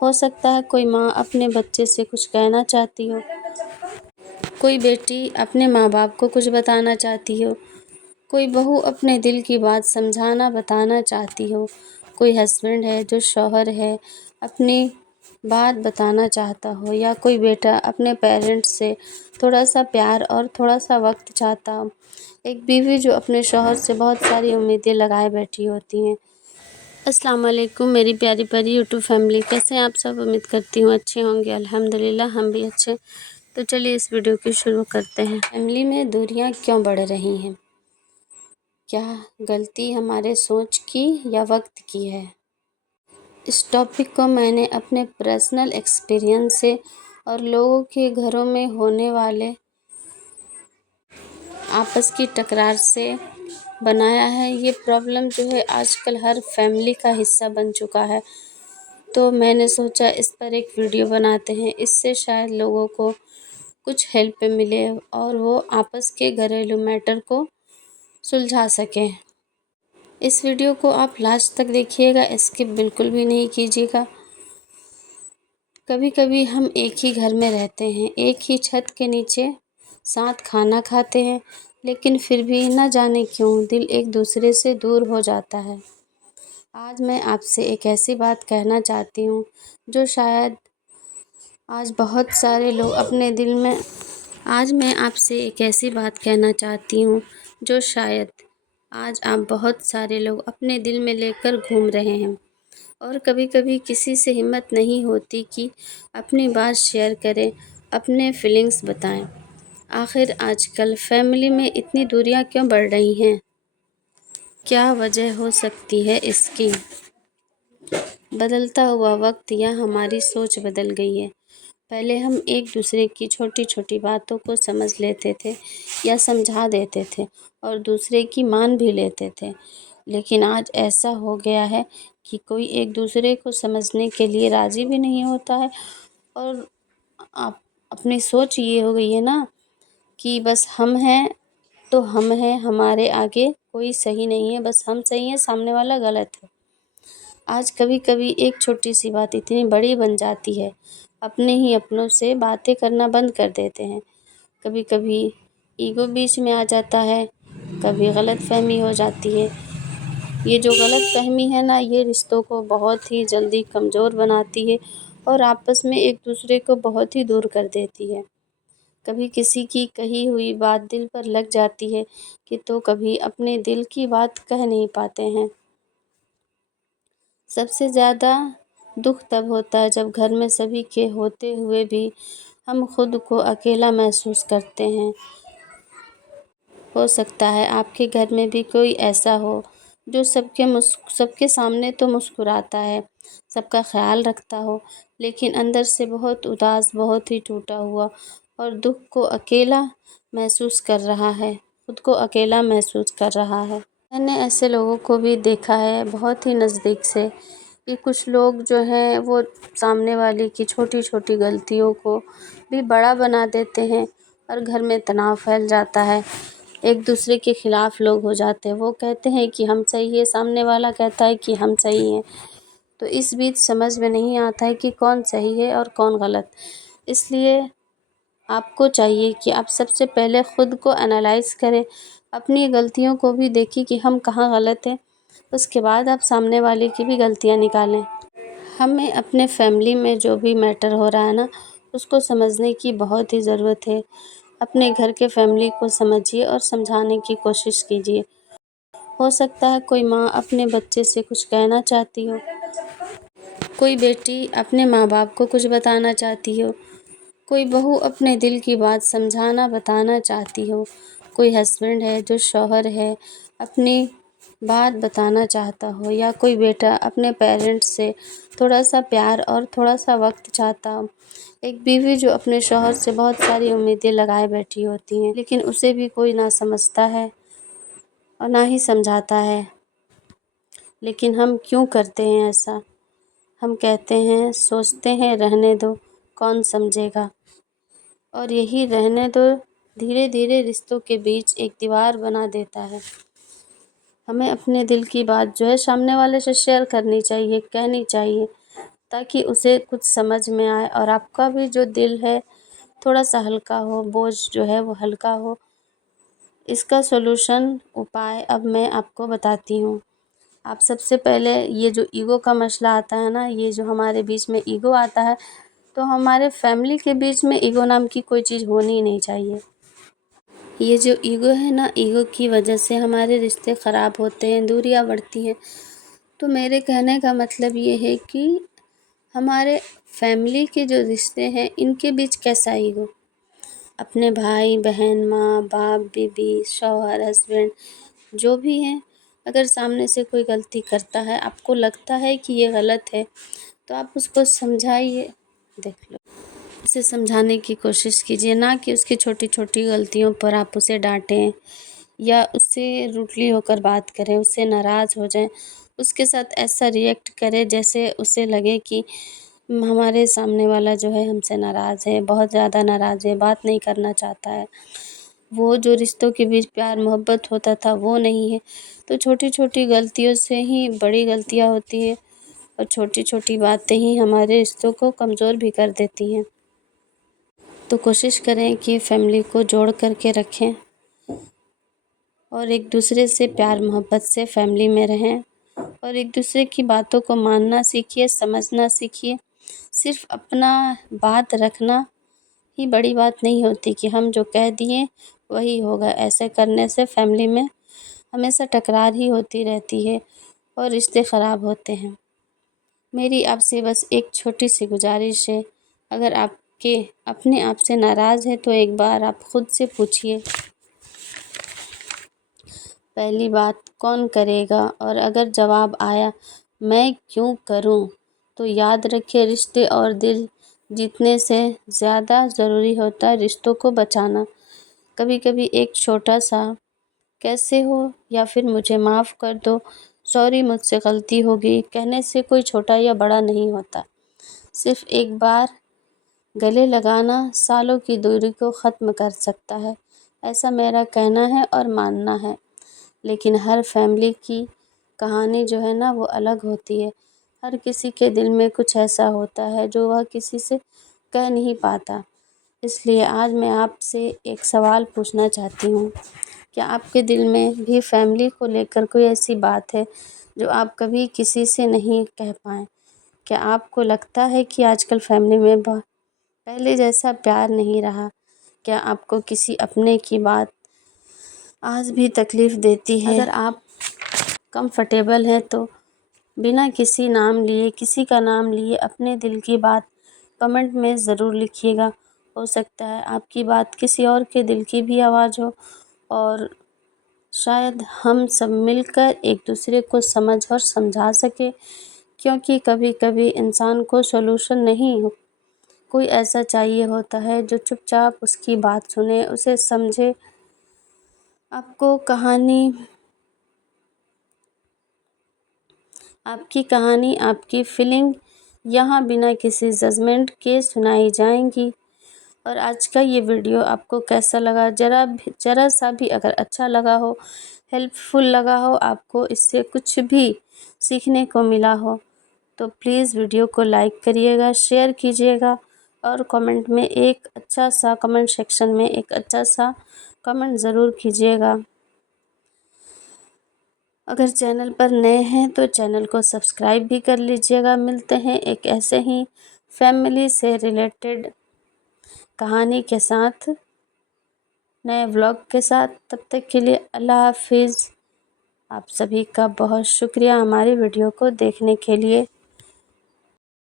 ہو سکتا ہے کوئی ماں اپنے بچے سے کچھ کہنا چاہتی ہو، کوئی بیٹی اپنے ماں باپ کو کچھ بتانا چاہتی ہو، کوئی بہو اپنے دل کی بات سمجھانا بتانا چاہتی ہو، کوئی ہسبینڈ ہے جو شوہر ہے اپنی بات بتانا چاہتا ہو، یا کوئی بیٹا اپنے پیرنٹس سے تھوڑا سا پیار اور تھوڑا سا وقت چاہتا ہو، ایک بیوی جو اپنے شوہر سے بہت ساری امیدیں لگائے بیٹھی ہوتی ہیں۔ السلام علیکم میری پیاری پیاری یوٹیوب فیملی، کیسے ہیں آپ سب؟ امید کرتی ہوں اچھے ہوں گے، الحمدللہ ہم بھی اچھے۔ تو چلیے اس ویڈیو کی شروع کرتے ہیں۔ فیملی میں دوریاں کیوں بڑھ رہی ہیں؟ کیا غلطی ہمارے سوچ کی یا وقت کی ہے؟ اس ٹاپک کو میں نے اپنے پرسنل ایکسپیرئنس سے اور لوگوں کے گھروں میں ہونے والے آپس کی تکرار سے بنایا ہے۔ یہ پرابلم جو ہے آج کل ہر فیملی کا حصہ بن چکا ہے، تو میں نے سوچا اس پر ایک ویڈیو بناتے ہیں، اس سے شاید لوگوں کو کچھ ہیلپ ملے اور وہ آپس کے گھریلو میٹر کو سلجھا سکیں۔ اس ویڈیو کو آپ لاسٹ تک دیکھیے گا، اسکپ بالکل بھی نہیں کیجیے گا۔ کبھی کبھی ہم ایک ہی گھر میں رہتے ہیں، ایک ہی چھت کے نیچے ساتھ کھانا کھاتے ہیں، لیکن پھر بھی نہ جانے کیوں دل ایک دوسرے سے دور ہو جاتا ہے۔ آج میں آپ سے ایک ایسی بات کہنا چاہتی ہوں جو شاید آج بہت سارے لوگ اپنے دل میں آج میں آپ سے ایک ایسی بات کہنا چاہتی ہوں جو شاید آج آپ بہت سارے لوگ اپنے دل میں لے کر گھوم رہے ہیں، اور کبھی کبھی کسی سے ہمت نہیں ہوتی کہ اپنی بات شیئر کریں، اپنے فیلنگز بتائیں۔ آخر آج کل فیملی میں اتنی دوریاں کیوں بڑھ رہی ہیں؟ کیا وجہ ہو سکتی ہے اس کی؟ بدلتا ہوا وقت یا ہماری سوچ بدل گئی ہے؟ پہلے ہم ایک دوسرے کی چھوٹی چھوٹی باتوں کو سمجھ لیتے تھے یا سمجھا دیتے تھے اور دوسرے کی مان بھی لیتے تھے، لیکن آج ایسا ہو گیا ہے کہ کوئی ایک دوسرے کو سمجھنے کے لیے راضی بھی نہیں ہوتا ہے، اور اپنی سوچ یہ ہو گئی ہے نا کہ بس ہم ہیں تو ہم ہیں، ہمارے آگے کوئی صحیح نہیں ہے، بس ہم صحیح ہیں، سامنے والا غلط ہے۔ آج کبھی کبھی ایک چھوٹی سی بات اتنی بڑی بن جاتی ہے، اپنے ہی اپنوں سے باتیں کرنا بند کر دیتے ہیں۔ کبھی کبھی ایگو بیچ میں آ جاتا ہے، کبھی غلط فہمی ہو جاتی ہے۔ یہ جو غلط فہمی ہے نا، یہ رشتوں کو بہت ہی جلدی کمزور بناتی ہے اور آپس میں ایک دوسرے کو بہت ہی دور کر دیتی ہے۔ کبھی کسی کی کہی ہوئی بات دل پر لگ جاتی ہے کہ تو کبھی اپنے دل کی بات کہہ نہیں پاتے ہیں۔ سب سے زیادہ دکھ تب ہوتا ہے جب گھر میں سبھی کے ہوتے ہوئے بھی ہم خود کو اکیلا محسوس کرتے ہیں۔ ہو سکتا ہے آپ کے گھر میں بھی کوئی ایسا ہو جو سب کے سامنے تو مسکراتا ہے، سب کا خیال رکھتا ہو، لیکن اندر سے بہت اداس، بہت ہی ٹوٹا ہوا اور دکھ کو اکیلا محسوس کر رہا ہے، خود کو اکیلا محسوس کر رہا ہے۔ میں نے ایسے لوگوں کو بھی دیکھا ہے بہت ہی نزدیک سے کہ کچھ لوگ جو ہیں وہ سامنے والے کی چھوٹی چھوٹی غلطیوں کو بھی بڑا بنا دیتے ہیں اور گھر میں تناؤ پھیل جاتا ہے، ایک دوسرے کے خلاف لوگ ہو جاتے ہیں۔ وہ کہتے ہیں کہ ہم صحیح ہیں، سامنے والا کہتا ہے کہ ہم صحیح ہیں، تو اس بیچ سمجھ میں نہیں آتا ہے کہ کون صحیح ہے اور کون غلط۔ اس لیے آپ کو چاہیے کہ آپ سب سے پہلے خود کو انالائز کریں، اپنی غلطیوں کو بھی دیکھیں کہ ہم کہاں غلط ہیں، اس کے بعد آپ سامنے والے کی بھی غلطیاں نکالیں۔ ہمیں اپنے فیملی میں جو بھی میٹر ہو رہا ہے نا، اس کو سمجھنے کی بہت ہی ضرورت ہے۔ اپنے گھر کے فیملی کو سمجھیے اور سمجھانے کی کوشش کیجیے۔ ہو سکتا ہے کوئی ماں اپنے بچے سے کچھ کہنا چاہتی ہو، کوئی بیٹی اپنے ماں باپ کو کچھ بتانا چاہتی ہو، کوئی بہو اپنے دل کی بات سمجھانا بتانا چاہتی ہو، کوئی ہسبینڈ ہے جو شوہر ہے اپنی بات بتانا چاہتا ہو، یا کوئی بیٹا اپنے پیرنٹس سے تھوڑا سا پیار اور تھوڑا سا وقت چاہتا ہو، ایک بیوی جو اپنے شوہر سے بہت ساری امیدیں لگائے بیٹھی ہوتی ہیں، لیکن اسے بھی کوئی نہ سمجھتا ہے اور نہ ہی سمجھاتا ہے۔ لیکن ہم کیوں کرتے ہیں ایسا؟ ہم کہتے ہیں، سوچتے ہیں رہنے دو، کون سمجھے گا، اور یہی رہنے دو دھیرے دھیرے رشتوں کے بیچ ایک دیوار بنا دیتا ہے۔ ہمیں اپنے دل کی بات جو ہے سامنے والے سے شیئر کرنی چاہیے، کہنی چاہیے، تاکہ اسے کچھ سمجھ میں آئے اور آپ کا بھی جو دل ہے تھوڑا سا ہلکا ہو، بوجھ جو ہے وہ ہلکا ہو۔ اس کا سولوشن اپائے اب میں آپ کو بتاتی ہوں۔ آپ سب سے پہلے یہ جو ایگو کا مسئلہ آتا ہے نا، یہ جو ہمارے بیچ میں ایگو آتا ہے، تو ہمارے فیملی کے بیچ میں ایگو نام کی کوئی چیز ہونی ہی نہیں چاہیے۔ یہ جو ایگو ہے نا، ایگو کی وجہ سے ہمارے رشتے خراب ہوتے ہیں، دوریاں بڑھتی ہیں۔ تو میرے کہنے کا مطلب یہ ہے کہ ہمارے فیملی کے جو رشتے ہیں ان کے بیچ کیسا ایگو، اپنے بھائی بہن، ماں باپ، بیوی، شوہر، ہسبینڈ جو بھی ہیں، اگر سامنے سے کوئی غلطی کرتا ہے، آپ کو لگتا ہے کہ یہ غلط ہے، تو آپ اس کو سمجھائیے، دیکھ لو، اسے سمجھانے کی کوشش کیجیے، نہ کہ اس کی چھوٹی چھوٹی غلطیوں پر آپ اسے ڈانٹیں یا اس سے روٹلی ہو کر بات کریں، اس سے ناراض ہو جائیں، اس کے ساتھ ایسا ریئیکٹ کرے جیسے اسے لگے کہ ہمارے سامنے والا جو ہے ہم سے ناراض ہے، بہت زیادہ ناراض ہے، بات نہیں کرنا چاہتا ہے، وہ جو رشتوں کے بیچ پیار محبت ہوتا تھا وہ نہیں ہے۔ تو چھوٹی چھوٹی غلطیوں سے ہی بڑی غلطیاں ہوتی ہیں، اور چھوٹی چھوٹی باتیں ہی ہمارے رشتوں کو کمزور بھی کر دیتی ہیں۔ تو کوشش کریں کہ فیملی کو جوڑ کر کے رکھیں اور ایک دوسرے سے پیار محبت سے فیملی میں رہیں، اور ایک دوسرے کی باتوں کو ماننا سیکھیے، سمجھنا سیکھیے۔ صرف اپنا بات رکھنا ہی بڑی بات نہیں ہوتی کہ ہم جو کہہ دیے وہی ہوگا، ایسے کرنے سے فیملی میں ہمیشہ تکرار ہی ہوتی رہتی ہے اور رشتے خراب ہوتے ہیں۔ میری آپ سے بس ایک چھوٹی سی گزارش ہے، اگر آپ کے اپنے آپ سے ناراض ہے تو ایک بار آپ خود سے پوچھیے، پہلی بات کون کرے گا، اور اگر جواب آیا میں کیوں کروں، تو یاد رکھیے رشتے اور دل جیتنے سے زیادہ ضروری ہوتا ہے رشتوں کو بچانا۔ کبھی کبھی ایک چھوٹا سا کیسے ہو یا پھر مجھے معاف کر دو، سوری مجھ سے غلطی ہوگی کہنے سے کوئی چھوٹا یا بڑا نہیں ہوتا۔ صرف ایک بار گلے لگانا سالوں کی دوری کو ختم کر سکتا ہے، ایسا میرا کہنا ہے اور ماننا ہے۔ لیکن ہر فیملی کی کہانی جو ہے نا وہ الگ ہوتی ہے، ہر کسی کے دل میں کچھ ایسا ہوتا ہے جو وہ کسی سے کہہ نہیں پاتا۔ اس لیے آج میں آپ سے ایک سوال پوچھنا چاہتی ہوں، کیا آپ کے دل میں بھی فیملی کو لے کر کوئی ایسی بات ہے جو آپ کبھی کسی سے نہیں کہہ پائیں؟ کیا آپ کو لگتا ہے کہ آج کل فیملی میں پہلے جیسا پیار نہیں رہا؟ کیا آپ کو کسی اپنے کی بات آج بھی تکلیف دیتی ہے؟ اگر آپ کمفرٹیبل ہیں تو بنا کسی نام لیے، کسی کا نام لیے اپنے دل کی بات کمنٹ میں ضرور لکھیے گا۔ ہو سکتا ہے آپ کی بات کسی اور کے دل کی بھی آواز ہو، اور شاید ہم سب مل کر ایک دوسرے کو سمجھ اور سمجھا سکیں، کیونکہ کبھی کبھی انسان کو سولوشن نہیں، کوئی ایسا چاہیے ہوتا ہے جو چپ چاپ اس کی بات سنے، اسے سمجھے۔ آپ کی کہانی، آپ کی فیلنگ یہاں بنا کسی ججمنٹ کے سنائی جائیں گی۔ اور آج کا یہ ویڈیو آپ کو کیسا لگا؟ ذرا سا بھی اگر اچھا لگا ہو، ہیلپ فل لگا ہو، آپ کو اس سے کچھ بھی سیکھنے کو ملا ہو، تو پلیز ویڈیو کو لائک کریے گا، شیئر کیجیے گا، اور کمنٹ سیکشن میں ایک اچھا سا کمنٹ ضرور کیجیے گا۔ اگر چینل پر نئے ہیں تو چینل کو سبسکرائب بھی کر لیجیے گا۔ ملتے ہیں ایک ایسے ہی فیملی سے ریلیٹڈ کہانی کے ساتھ، نئے ولاگ کے ساتھ۔ تب تک کے لیے اللہ حافظ۔ آپ سبھی کا بہت شکریہ ہماری ویڈیو کو دیکھنے کے لیے۔